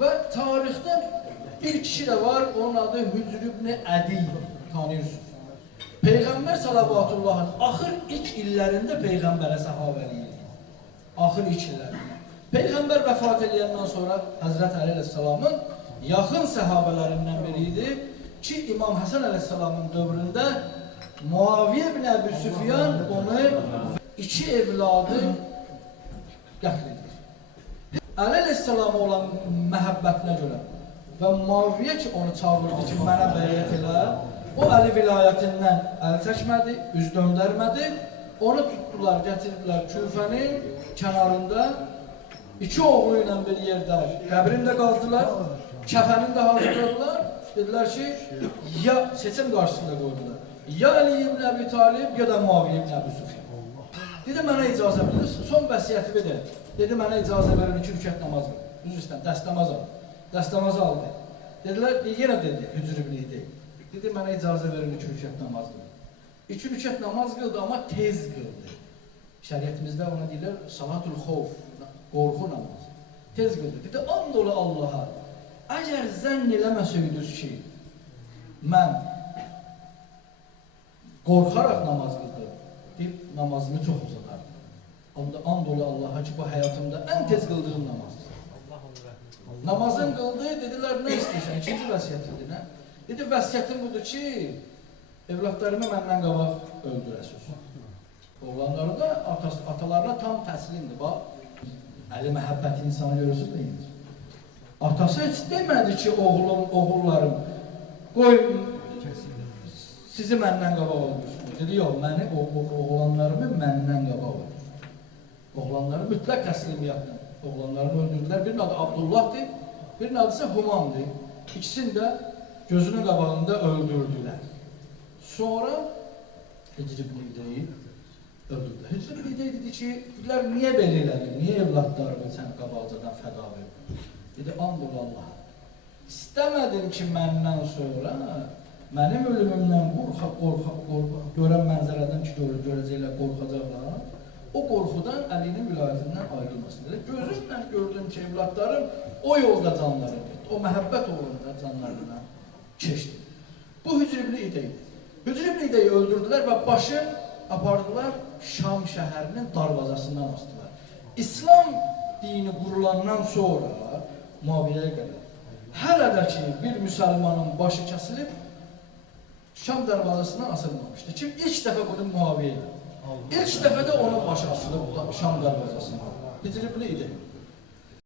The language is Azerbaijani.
Ve tarihten bir kişi de var, onun adı Hücr ibn Adi, tanıyorsunuz. Peygamber salavatullahın ahır ilk illerinde Peygamber'e sahabeliydi. Ahır ilk illerinde. Peygamber vefat edildikten sonra Hazreti Ali Aleyhisselam'ın yakın sahabelerinden biriydi ki İmam Hasan Aleyhisselam'ın dövründe Muaviye bin Ebu Süfyan onu iki evladı qətl Ali Aleyhisselam'a olan məhəbbətinə görə və Muaviyə ki onu çağırdı ki mənə bəyət elə, o Ali vilayətindən əl çəkmədi, üz döndərmədi, onu tutdular, gətirdilər Küfənin kənarında, iki oğlu ilə bir yerdə qəbrini də qazdılar, kəfəni də hazırladılar, dedilər ki, ya seçim qarşısında qoydular, ya Ali ibn Əbi Talib, ya da Muaviyə ibn Əbi Süfyan. Dedi, mənə icazə verir, son vəsiyyəti verir. Dedi, mənə icazə verin, 2 rükət namaz verin. Düz istəyən, dəstəmaz al. Dəstəmaz aldı. Dedilər, yenə dedi, Hücr ibn Adi. Dedi, mənə icazə verin, 2 rükət namaz verin. 2 rükət namaz qıldı, amma tez qıldı. Şəriətimizdə ona deyirlər, salatul xovf, qorxu namazı. Tez qıldı. Dedi, and ola Allaha, əgər zənn eləməsəydiniz ki, mən qorxaraq namaz qıldım, deyib, namazını çox uzadardım. And ola Allaha ki, bu həyatımda ən tez qıldığım namazdır. Namazın qıldı, dedilər, nə istəyirsən? İkinci vəsiyyətidir, nə? Dedi, vəsiyyətim budur ki, evlatlarımı məndən qabaq öldürəsiz. Oğlanları da atalarına tam təslimdir. Bax, Əli məhəbbəti insanı görürsünüz neyindir? Atası heç demədi ki, oğullarım, qoy, sizi məndən qabaq öldürsün. Dedi, yox, oğlanlarımı məndən qabaq öldürsün. Oğlanları mütləq təslimiyyatla oğlanlarını öldürdülər. Birinin adı Abdullah'dır, birinin adı ise Humam'dır. İkisini de gözünün qabağında öldürdülər. Sonra Hicr ibn Adi öldürdülər. Hicr ibn Adi dedi ki, dedilər, niyə belə elədin? Niyə evlatlarını sən qabaqcadan fəda verdin? Dedi, and ol Allah. İstəmədim ki, məndən sonra mənim ölümümdən görən mənzərədən ki, görəcəklər, qorxacaqlar. O qorxudan Əlinin vilayətindən ayrılmasın. Gözümlə gördüm ki, evlatlarım o yolda canları getdi. O məhəbbət uğrunda canlarına keçdi. Bu Hücr ibn Adi. Hücr ibn Adi'yi öldürdülər və başı apardılar Şam şəhərinin darvazasından astılar. İslam dini qurulandan sonra Muaviyyəyə qədər hələ də ki bir müsəlmanın başı kəsilib Şam darvazasından asılmamışdı. Kim ilk dəfə bunu Muaviyyəyə İlk dəfə də onun başı asılıb Şam darvazasında. Hicr ibn Adi.